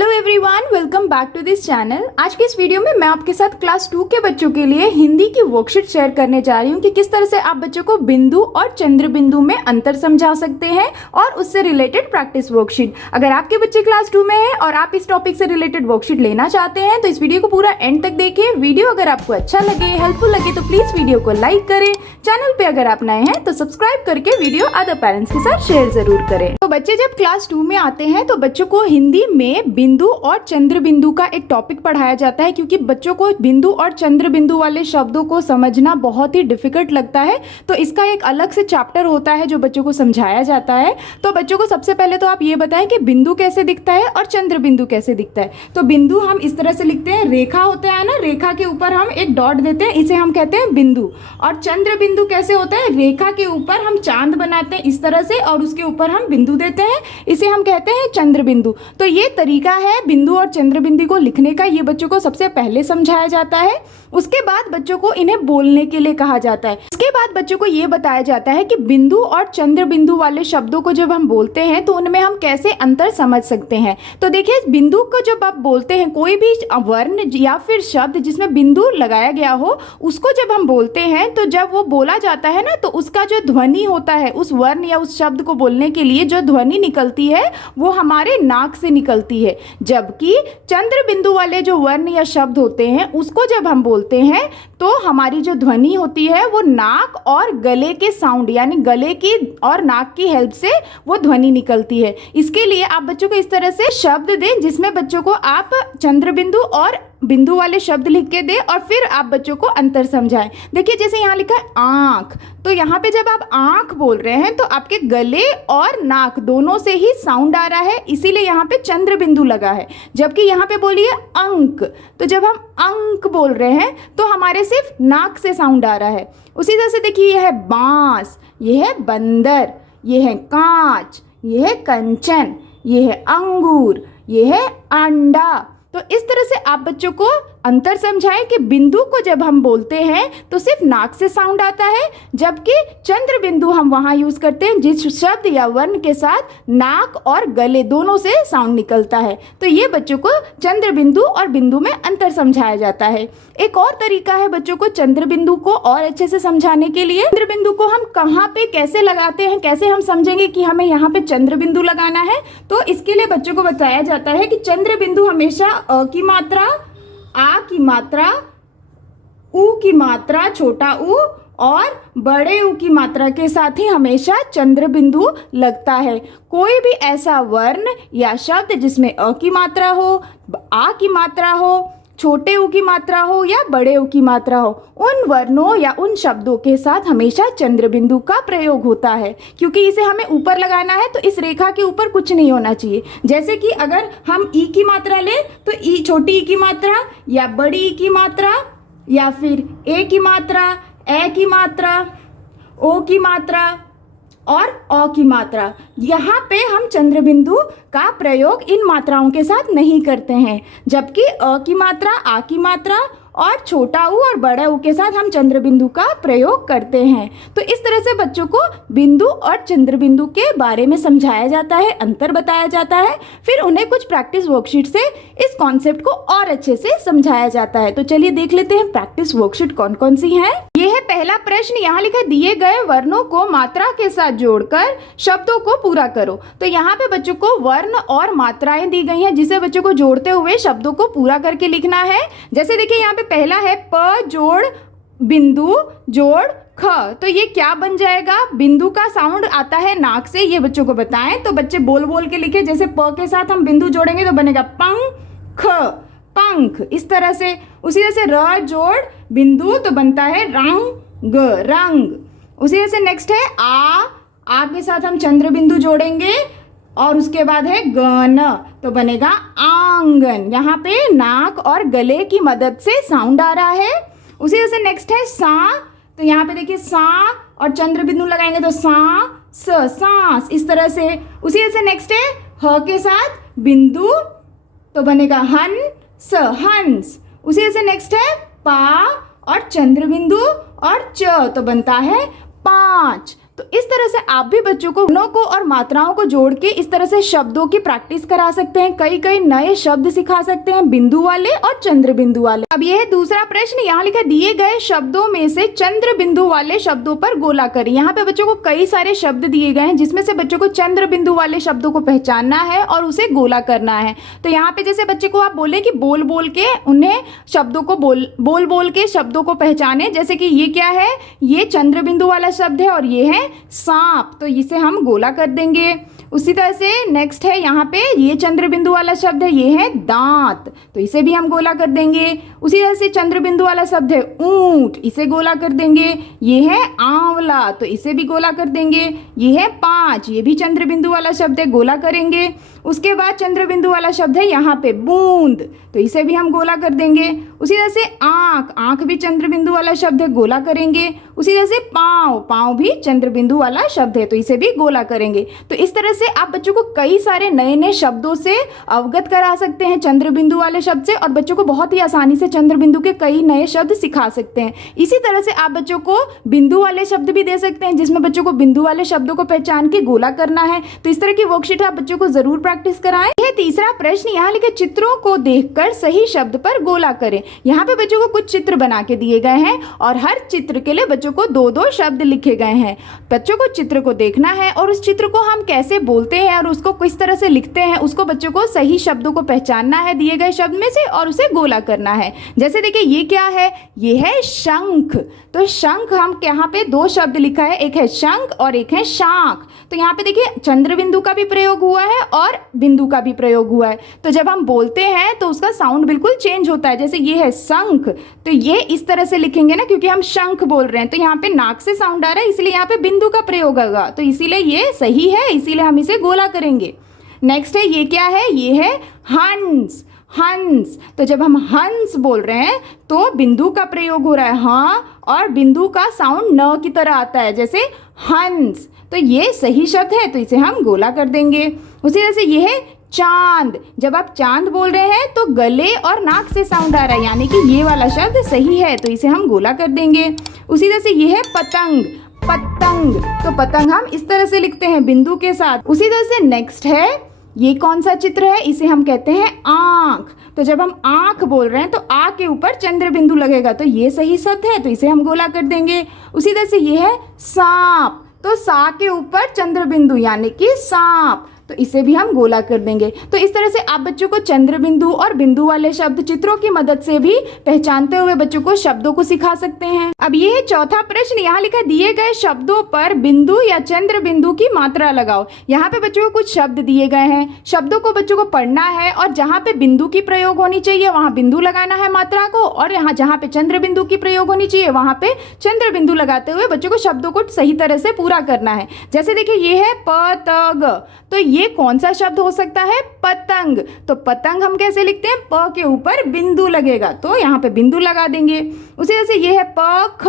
Hello everyone, welcome back to this channel. आज के इस वीडियो में मैं आपके साथ क्लास 2 के बच्चों के लिए हिंदी की वर्कशीट शेयर करने जा रही हूँ कि किस तरह से आप बच्चों को बिंदु और चंद्र बिंदु में अंतर समझा सकते हैं और उससे रिलेटेड प्रैक्टिस वर्कशीट। अगर आपके बच्चे क्लास 2 में हैं और आप इस टॉपिक से रिलेटेड वर्कशीट लेना चाहते हैं तो इस वीडियो को पूरा एंड तक देखिए। वीडियो अगर आपको अच्छा लगे, हेल्पफुल लगे तो प्लीज वीडियो को लाइक करें। चैनल पे अगर आप नए हैं तो सब्सक्राइब करके वीडियो अदर पेरेंट्स के साथ शेयर जरूर करें। तो बच्चे जब क्लास 2 में आते हैं तो बच्चों को हिंदी में बिंदु और चंद्र बिंदु का एक टॉपिक पढ़ाया जाता है, क्योंकि बच्चों को बिंदु और चंद्र बिंदु वाले शब्दों को समझना बहुत ही डिफिकल्ट लगता है। तो इसका एक अलग से चैप्टर होता है जो बच्चों को समझाया जाता है। तो बच्चों को सबसे पहले तो आप ये बताएं कि बिंदु कैसे दिखता है और चंद्र बिंदु कैसे दिखता है। तो बिंदु हम इस तरह से लिखते हैं, रेखा होता है ना, रेखा के ऊपर हम एक डॉट देते हैं, इसे हम कहते हैं बिंदु। और चंद्र बिंदु कैसे होता है, रेखा के ऊपर हम चांद बनाते हैं इस तरह से और उसके ऊपर हम बिंदु देते हैं, इसे हम कहते हैं चंद्र बिंदु। तो ये तरीका है बिंदु और चंद्र बिंदु को लिखने का, ये बच्चों को सबसे पहले समझाया जाता है। उसके बाद बच्चों को इन्हें बोलने के लिए कहा जाता है। उसके बाद बच्चों को ये बताया जाता है कि बिंदु और चंद्र बिंदु वाले शब्दों को जब हम बोलते हैं तो उनमें हम कैसे अंतर समझ सकते हैं। तो देखिए, बिंदु को जब आप बोलते हैं, कोई भी वर्ण या फिर शब्द जिसमें बिंदु लगाया गया हो उसको जब हम बोलते हैं तो जब वो बोला जाता है ना तो उसका जो ध्वनि होता है, उस वर्ण या उस शब्द को बोलने के लिए जो ध्वनि निकलती है वो हमारे नाक से निकलती है। जबकि चंद्र बिंदु वाले जो वर्ण या शब्द होते हैं उसको जब हम बोलते हैं तो हमारी जो ध्वनि होती है वो नाक और गले के साउंड यानी गले की और नाक की हेल्प से वो ध्वनि निकलती है। इसके लिए आप बच्चों को इस तरह से शब्द दें जिसमें बच्चों को आप चंद्र बिंदु और बिंदु वाले शब्द लिख के दे और फिर आप बच्चों को अंतर समझाएं। देखिए, जैसे यहाँ लिखा है आँख, तो यहाँ पे जब आप आँख बोल रहे हैं तो आपके गले और नाक दोनों से ही साउंड आ रहा है, इसीलिए यहाँ पे चंद्र बिंदु लगा है। जबकि यहाँ पे बोलिए अंक, तो जब हम अंक बोल रहे हैं तो हमारे सिर्फ नाक से साउंड आ रहा है। उसी तरह से देखिए, यह है बांस, यह है बंदर, यह है कांच, यह है कंचन, यह है अंगूर, यह है अंडा। तो इस तरह से आप बच्चों को अंतर समझाएं कि बिंदु को जब हम बोलते हैं तो सिर्फ नाक से साउंड आता है, जबकि चंद्र बिंदु हम वहाँ यूज़ करते हैं जिस शब्द या वर्ण के साथ नाक और गले दोनों से साउंड निकलता है। तो ये बच्चों को चंद्र बिंदु और बिंदु में अंतर समझाया जाता है। एक और तरीका है बच्चों को चंद्र बिंदु को और अच्छे से समझाने के लिए। चंद्र बिंदु को हम कहाँ पे कैसे लगाते हैं, कैसे हम समझेंगे कि हमें यहाँ पे चंद्र बिंदु लगाना है। तो इसके लिए बच्चों को बताया जाता है कि चंद्र बिंदु हमेशा अ की मात्रा, आ की मात्रा, उ की मात्रा, छोटा उ और बड़े उ की मात्रा के साथ ही हमेशा चंद्र बिंदु लगता है। कोई भी ऐसा वर्ण या शब्द जिसमें अ की मात्रा हो, आ की मात्रा हो, छोटे उ की मात्रा हो या बड़े उ की मात्रा हो, उन वर्णों या उन शब्दों के साथ हमेशा चंद्र बिंदु का प्रयोग होता है, क्योंकि इसे हमें ऊपर लगाना है तो इस रेखा के ऊपर कुछ नहीं होना चाहिए। जैसे कि अगर हम ई की मात्रा लें तो ई, छोटी ई की मात्रा या बड़ी ई की मात्रा या फिर ए की मात्रा, ए की मात्रा, ओ की मात्रा और अ की मात्रा, यहाँ पे हम चंद्र बिंदु का प्रयोग इन मात्राओं के साथ नहीं करते हैं। जबकि अ की मात्रा, आ की मात्रा और छोटा उ और बड़ा उ के साथ हम चंद्र बिंदु का प्रयोग करते हैं। तो इस तरह से बच्चों को बिंदु और चंद्र बिंदु के बारे में समझाया जाता है, अंतर बताया जाता है, फिर उन्हें कुछ प्रैक्टिस वर्कशीट से इस कॉन्सेप्ट को और अच्छे से समझाया जाता है। तो चलिए देख लेते हैं प्रैक्टिस वर्कशीट कौन कौन सी हैं। ये है पहला प्रश्न, यहाँ लिखा है दिए गए वर्णों को मात्रा के साथ जोड़कर शब्दों को पूरा करो। तो यहाँ पे बच्चों को वर्ण और मात्राएं दी गई हैं जिसे बच्चों को जोड़ते हुए शब्दों को पूरा करके लिखना है। जैसे देखिए, यहाँ पे पहला है प जोड़ बिंदु जोड़ ख, तो ये क्या बन जाएगा। बिंदु का साउंड आता है नाक से, ये बच्चों को बताएं। तो बच्चे बोल बोल के लिखे, जैसे प के साथ हम बिंदु जोड़ेंगे तो बनेगा पंख, पंख, इस तरह से। उसी तरह से र जोड़ बिंदु तो बनता है रंग, रंग। उसी तरह से नेक्स्ट है आ के साथ हम चंद्र बिंदु जोड़ेंगे और उसके बाद है गन, तो बनेगा आंगन। यहाँ पे नाक और गले की मदद से साउंड आ रहा है। उसी तरह से नेक्स्ट है सा, तो यहाँ पे देखिए सा और चंद्र बिंदु लगाएंगे तो सांस, इस तरह से। उसी तरह से नेक्स्ट है ह के साथ बिंदु तो बनेगा हंस। उसी तरह से नेक्स्ट है पा और चंद्र बिंदु और च तो बनता है पाँच। तो इस तरह से आप भी बच्चों को वर्णों को और मात्राओं को जोड़ के इस तरह से शब्दों की प्रैक्टिस करा सकते हैं। कई कई नए शब्द सिखा सकते हैं, बिंदु वाले और चंद्र बिंदु वाले। अब यह है दूसरा प्रश्न, यहाँ लिखा दिए गए शब्दों में से चंद्र बिंदु वाले शब्दों पर गोला करें। यहाँ पे बच्चों को कई सारे शब्द दिए गए हैं जिसमें से बच्चों को चंद्र बिंदु वाले शब्दों को पहचानना है और उसे गोला करना है। तो यहाँ पे जैसे बच्चे को आप बोले कि बोल बोल के उन्हें शब्दों को बोल के शब्दों को पहचाने, जैसे कि ये क्या है, ये चंद्र बिंदु वाला शब्द है और ये है सांप, तो इसे हम गोला कर देंगे। उसी तरह से नेक्स्ट है यहाँ पे ये चंद्र बिंदु वाला शब्द है, ये है दांत, तो इसे भी हम गोला कर देंगे। उसी तरह से चंद्र बिंदु वाला शब्द है ऊंट, इसे गोला कर देंगे। ये है आंवला, तो इसे भी गोला कर देंगे। ये है 5, ये भी चंद्र बिंदु वाला शब्द है, गोला करेंगे। उसके बाद चंद्र बिंदु वाला शब्द है यहाँ पे बूंद, तो इसे भी हम गोला कर देंगे। उसी तरह से आंख भी चंद्र बिंदु वाला शब्द है, गोला करेंगे। उसी तरह से पाँव भी चंद्र बिंदु वाला शब्द है, तो इसे भी गोला करेंगे। तो इस तरह से आप बच्चों को कई सारे नए नए शब्दों से अवगत करा सकते हैं चंद्र बिंदु वाले शब्द से, और बच्चों को बहुत ही आसानी से चंद्र बिंदु के कई नए शब्द सिखा सकते हैं। इसी तरह से आप बच्चों को बिंदु वाले शब्द भी दे सकते हैं जिसमें बच्चों को बिंदु वाले शब्दों को पहचान के गोला करना है। तो इस तरह की वर्कशीट आप बच्चों को जरूर प्रैक्टिस कराएं। यह तीसरा प्रश्न, यहाँ लिखे चित्रों को देखकर सही शब्द पर गोला करें। यहाँ पे बच्चों को कुछ चित्र बना के दिए गए हैं और हर चित्र के लिए बच्चों को 2-2 शब्द लिखे गए हैं। बच्चों को चित्र को देखना है और उस चित्र को हम कैसे बोलते हैं और उसको किस तरह से लिखते हैं, उसको बच्चों को सही शब्दों को पहचानना है दिए गए शब्द में से और उसे गोला करना है। जैसे देखिए ये क्या है, ये है शंख, तो शंख हम यहाँ पे 2 शब्द लिखा है, एक है शंख और एक है शांख। तो यहाँ पे देखिए चंद्र बिंदु का भी प्रयोग हुआ है और बिंदु का भी प्रयोग हुआ है। तो जब हम बोलते हैं तो उसका साउंड बिल्कुल चेंज होता है। जैसे ये है शंख, तो ये इस तरह से लिखेंगे ना, क्योंकि हम शंख बोल रहे हैं तो यहाँ पे नाक से साउंड आ रहा है, इसलिए यहाँ पे बिंदु का प्रयोग होगा, तो इसीलिए ये सही है, इसीलिए हम इसे गोला करेंगे। नेक्स्ट है ये क्या है, ये है हंस। हंस, तो जब हम हंस बोल रहे हैं तो बिंदु का प्रयोग हो रहा है हाँ, और बिंदु का साउंड न की तरह आता है, जैसे हंस, तो ये सही शब्द है, तो इसे हम गोला कर देंगे। उसी तरह से ये है चांद, जब आप चांद बोल रहे हैं तो गले और नाक से साउंड आ रहा है, यानी कि ये वाला शब्द सही है, तो इसे हम गोला कर देंगे। उसी तरह से ये है पतंग। पतंग, तो पतंग हम इस तरह से लिखते हैं बिंदु के साथ। उसी तरह से नेक्स्ट है, ये कौन सा चित्र है, इसे हम कहते हैं आँख। तो जब हम आँख बोल रहे हैं तो आ के ऊपर चंद्र बिंदु लगेगा, तो ये सही शब्द है, तो इसे हम गोला कर देंगे। उसी तरह से ये है सांप, तो सा के ऊपर चंद्र बिंदु यानी कि सांप, तो इसे भी हम गोला कर देंगे। तो इस तरह से आप बच्चों को चंद्र बिंदु और बिंदु वाले शब्द चित्रों की मदद से भी पहचानते हुए बच्चों को शब्दों को सिखा सकते हैं। अब ये है चौथा प्रश्न, यहाँ लिखा दिए गए शब्दों पर बिंदु या चंद्र बिंदु की मात्रा लगाओ। यहाँ पे बच्चों को कुछ शब्द दिए गए हैं, शब्दों को बच्चों को पढ़ना है और जहाँ पे बिंदु की प्रयोग होनी चाहिए वहाँ बिंदु लगाना है मात्रा को, और यहाँ जहाँ पे चंद्र बिंदु की प्रयोग होनी चाहिए वहाँ पे चंद्र बिंदु लगाते हुए बच्चों को शब्दों को सही तरह से पूरा करना है। जैसे देखिए ये है पतंग, तो ये कौन सा शब्द हो सकता है, पतंग। तो पतंग हम कैसे लिखते हैं, प के ऊपर बिंदु लगेगा, तो यहाँ पे बिंदु लगा देंगे। उसी तरह से ये है पख,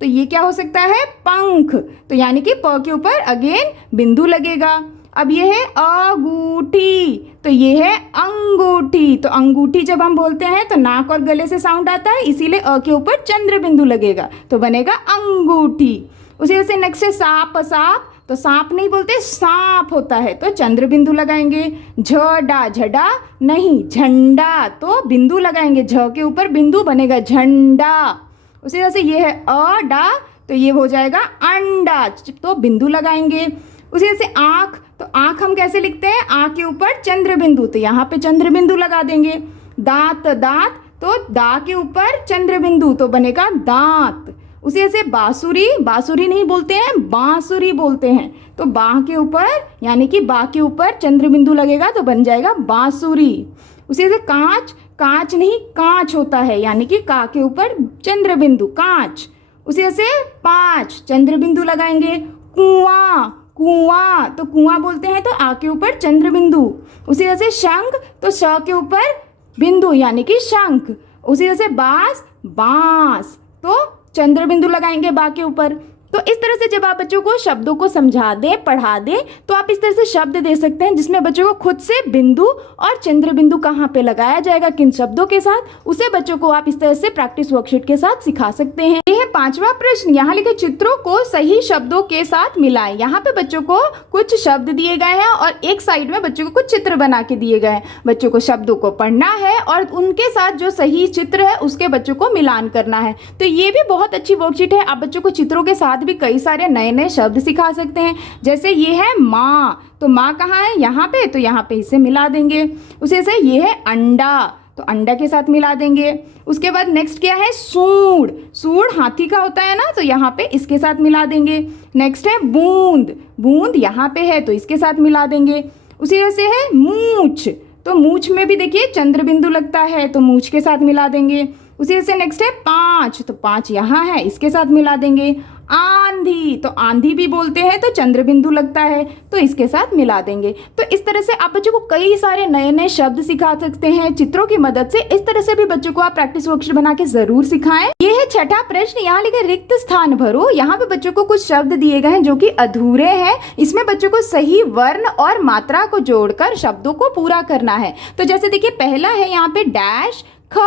तो ये क्या हो सकता है, पंख, तो यानी कि प के ऊपर अगेन बिंदु लगेगा। अब ये है अंगूठी, तो ये है अंगूठी, तो अंगूठी जब हम बोलते हैं तो नाक और गले से साउंड आता है, इसीलिए अ के ऊपर चंद्र बिंदु लगेगा, तो बनेगा अंगूठी। उसी तरह से नेक्स्ट है सांप। सांप, तो सांप नहीं बोलते सांप होता है, तो चंद्र बिंदु लगाएंगे। झड़ा, झड़ा नहीं झंडा, तो बिंदु लगाएंगे, झ के ऊपर बिंदु बनेगा झंडा। उसी तरह से ये है अडा, तो ये हो जाएगा अंडा, तो बिंदु लगाएंगे। उसी तरह से आँख, तो आँख हम कैसे लिखते हैं, आ के ऊपर चंद्र बिंदु, तो यहाँ पे चंद्र बिंदु लगा देंगे। दांत, दांत, तो दा के ऊपर चंद्र बिंदु, तो बनेगा दांत। उसी से बांसुरी, बांसुरी नहीं बोलते हैं बांसुरी बोलते हैं, तो बाह के ऊपर यानी कि बा के ऊपर चंद्र बिंदु लगेगा, तो बन जाएगा बांसुरी। उसी से कांच, कांच नहीं कांच होता है, यानी कि का के ऊपर चंद्र बिंदु कांच। उसी से 5 चंद्र बिंदु लगाएंगे। कुआं, कुआं, तो कुआं बोलते हैं तो आ के ऊपर चंद्र बिंदु। उसी तरह से शंख, तो श के ऊपर बिंदु यानी कि शंख। उसी तरह से बांस, बांस, तो चंद्र बिंदु लगाएंगे बा के ऊपर। तो इस तरह से जब आप बच्चों को शब्दों को समझा दें, पढ़ा दें, तो आप इस तरह से शब्द दे सकते हैं जिसमें बच्चों को खुद से बिंदु और चंद्र बिंदु कहाँ पे लगाया जाएगा, किन शब्दों के साथ, उसे बच्चों को आप इस तरह से प्रैक्टिस वर्कशीट के साथ सिखा सकते हैं। यह है 5वां प्रश्न। यहाँ लिखे चित्रों को सही शब्दों के साथ मिलाएं। यहाँ पे बच्चों को कुछ शब्द दिए गए हैं और एक साइड में बच्चों को कुछ चित्र बना के दिए गए हैं। बच्चों को शब्दों को पढ़ना है और उनके साथ जो सही चित्र है उसके बच्चों को मिलान करना है। तो ये भी बहुत अच्छी वर्कशीट है। आप बच्चों को चित्रों के साथ भी कई सारे नए नए शब्द सिखा सकते हैं। जैसे ये है माँ, तो माँ कहाँ है, यहाँ पे, तो यहाँ पे इसे मिला देंगे। उसी से ये है अंडा, तो अंडा के साथ मिला देंगे। उसके बाद नेक्स्ट क्या है, सूंड, सूंड हाथी का होता है ना, तो यहाँ पे इसके साथ मिला देंगे। नेक्स्ट है बूंद, बूंद यहाँ पे है तो इसके साथ मिला देंगे। उसी तरह से है मूंछ, तो मूंछ में भी देखिए चंद्र बिंदु लगता है तो मूंछ के साथ मिला देंगे। उसी से नेक्स्ट है पाँच, तो पाँच यहाँ है इसके साथ मिला देंगे। आंधी, तो आंधी भी बोलते हैं तो चंद्र बिंदु लगता है तो इसके साथ मिला देंगे। तो इस तरह से आप बच्चों को कई सारे नए नए शब्द सिखा सकते हैं चित्रों की मदद से। इस तरह से भी बच्चों को आप प्रैक्टिस वर्कशीट बना के जरूर सिखाएं। ये है 6ठा प्रश्न। यहाँ लिखा रिक्त स्थान भरो। यहाँ पे बच्चों को कुछ शब्द दिए गए हैं जो कि अधूरे हैं। इसमें बच्चों को सही वर्ण और मात्रा को जोड़कर शब्दों को पूरा करना है। तो जैसे देखिए पहला है यहाँ पे डैश ख,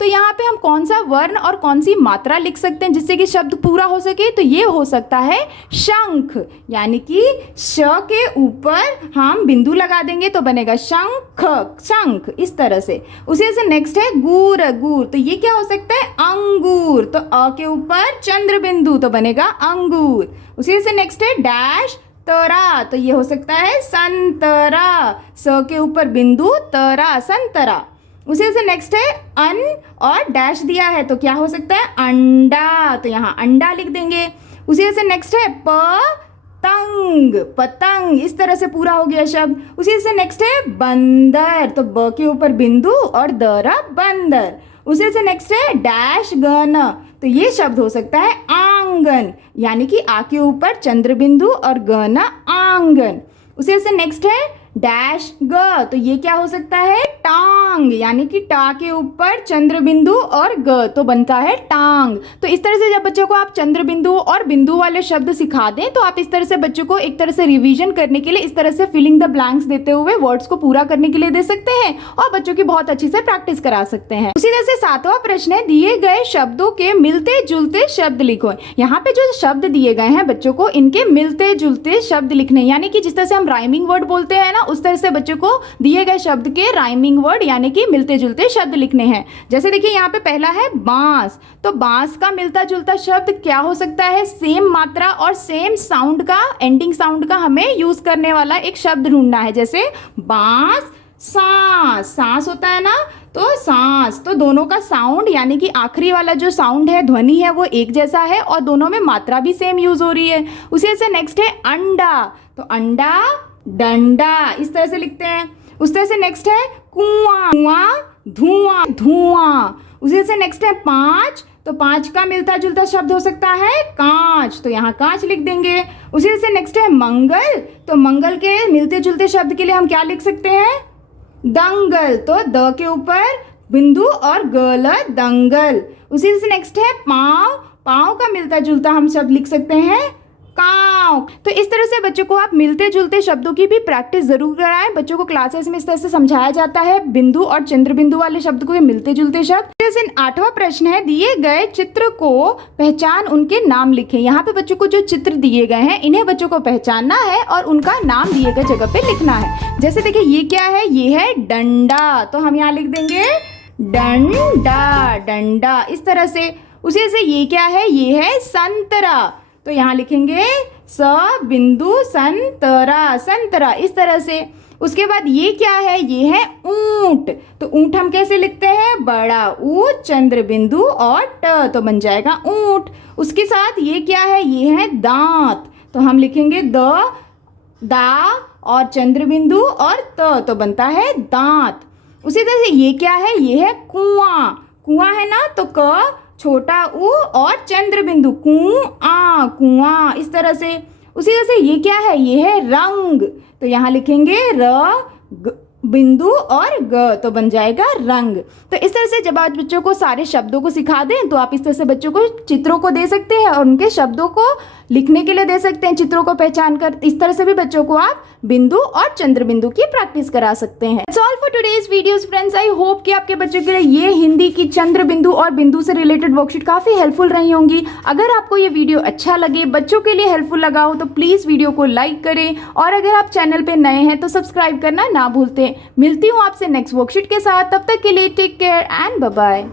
तो यहाँ पे हम कौन सा वर्ण और कौन सी मात्रा लिख सकते हैं जिससे कि शब्द पूरा हो सके, तो ये हो सकता है शंख, यानी कि श के ऊपर हम बिंदु लगा देंगे तो बनेगा शंख, शंख इस तरह से। उसी से नेक्स्ट है गुर, गुर, तो ये क्या हो सकता है अंगूर, तो अ के ऊपर चंद्र बिंदु तो बनेगा अंगूर। उसी से नेक्स्ट है डैश तरा, तो ये हो सकता है संतरा, स के ऊपर बिंदु तरा, संतरा। उसी से नेक्स्ट है अन और डैश दिया है तो क्या हो सकता है अंडा, तो यहाँ अंडा लिख देंगे। उसी से नेक्स्ट है पतंग, पतंग इस तरह से पूरा हो गया शब्द। उसी से नेक्स्ट है बंदर, तो ब के ऊपर बिंदु और दरा बंदर। उसी से नेक्स्ट है डैश गन, तो ये शब्द हो सकता है आंगन, यानी कि आ के ऊपर चंद्र बिंदु और गन आंगन। उसी से नेक्स्ट है डैश ग, तो ये क्या हो सकता है टांग, यानी कि टा के ऊपर चंद्र बिंदु और ग तो बनता है टांग। तो इस तरह से जब बच्चों को आप चंद्र बिंदु और बिंदु वाले शब्द सिखा दें तो आप इस तरह से बच्चों को एक तरह से रिवीजन करने के लिए इस तरह से फिलिंग द ब्लैंक्स देते हुए वर्ड्स को पूरा करने के लिए दे सकते हैं और बच्चों की बहुत अच्छी से प्रैक्टिस करा सकते हैं। उसी तरह से 7वां प्रश्न है दिए गए शब्दों के मिलते जुलते शब्द लिखो। यहाँ पे जो शब्द दिए गए हैं बच्चों को इनके मिलते जुलते शब्द लिखने, यानी कि जिस तरह से हम राइमिंग वर्ड बोलते हैं ना उस तरह से बच्चों को दिए गए शब्द के राइमिंग वर्ड यानी कि मिलते जुलते शब्द लिखने हैं। जैसे देखिए यहाँ पे पहला है बांस, तो बांस का मिलता जुलता शब्द क्या हो सकता है, सेम मात्रा और सेम साउंड का, एंडिंग साउंड का हमें यूज करने वाला एक शब्द ढूंढना है। जैसे बांस सांस, सांस होता है ना, तो सांस, तो दोनों का साउंड यानी कि आखिरी वाला जो साउंड है, ध्वनि है, वो एक जैसा है और दोनों में मात्रा भी सेम यूज हो रही है। उसी से नेक्स्ट है अंडा, तो अंडा डंडा इस तरह से लिखते हैं। उस तरह से नेक्स्ट है कुआं, कुआं धुआं, धुआं। उसी से नेक्स्ट है पाँच, तो पाँच का मिलता जुलता शब्द हो सकता है कांच, तो यहाँ कांच लिख देंगे। उसी से नेक्स्ट है मंगल, तो मंगल के मिलते जुलते शब्द के लिए हम क्या लिख सकते हैं दंगल, तो द के ऊपर बिंदु और गल दंगल। उसी से नेक्स्ट है पाँव, पाँव का मिलता जुलता हम शब्द लिख सकते हैं काव। तो इस तरह से बच्चों को आप मिलते जुलते शब्दों की भी प्रैक्टिस जरूर कराएं। बच्चों को क्लासेस में इस तरह से समझाया जाता है बिंदु और चंद्र बिंदु वाले शब्द को मिलते जुलते शब्द। जैसे 8वां प्रश्न है दिए गए चित्र को पहचान उनके नाम लिखें। यहाँ पे बच्चों को जो चित्र दिए गए हैं इन्हें बच्चों को पहचानना है और उनका नाम दिए गए जगह पे लिखना है। जैसे देखिए ये क्या है, ये है डंडा, तो हम यहाँ लिख देंगे डंडा, डंडा इस तरह से। उसी से ये क्या है, ये है संतरा, तो यहाँ लिखेंगे स बिंदु संतरा, संतरा इस तरह से। उसके बाद ये क्या है, ये है ऊंट, तो ऊंट हम कैसे लिखते हैं बड़ा ऊ चंद्र बिंदु और ट तो बन जाएगा ऊंट। उसके साथ ये क्या है, ये है दांत, तो हम लिखेंगे द दा और चंद्र बिंदु और त तो बनता है दांत। उसी तरह से ये क्या है, ये है कुआं, कुआं है ना, तो क छोटा ऊ और चंद्र बिंदु कुआं, कुआं इस तरह से। उसी तरह से ये क्या है, ये है रंग, तो यहाँ लिखेंगे र बिंदु और ग तो बन जाएगा रंग। तो इस तरह से जब आप बच्चों को सारे शब्दों को सिखा दें तो आप इस तरह से बच्चों को चित्रों को दे सकते हैं और उनके शब्दों को लिखने के लिए दे सकते हैं चित्रों को पहचान कर। इस तरह से भी बच्चों को आप बिंदु और चंद्र बिंदु की प्रैक्टिस करा सकते हैं। That's all for today's videos friends. I hope कि आपके बच्चों के लिए ये हिंदी की चंद्र बिंदु और बिंदु से रिलेटेड वर्कशीट काफी हेल्पफुल रही होंगी। अगर आपको ये वीडियो अच्छा लगे, बच्चों के लिए हेल्पफुल लगा हो तो प्लीज वीडियो को लाइक करें और अगर आप चैनल पे नए हैं तो सब्सक्राइब करना ना भूलते। मिलती हूँ आपसे नेक्स्ट वर्कशीट के साथ, तब तक के लिए take care and bye bye.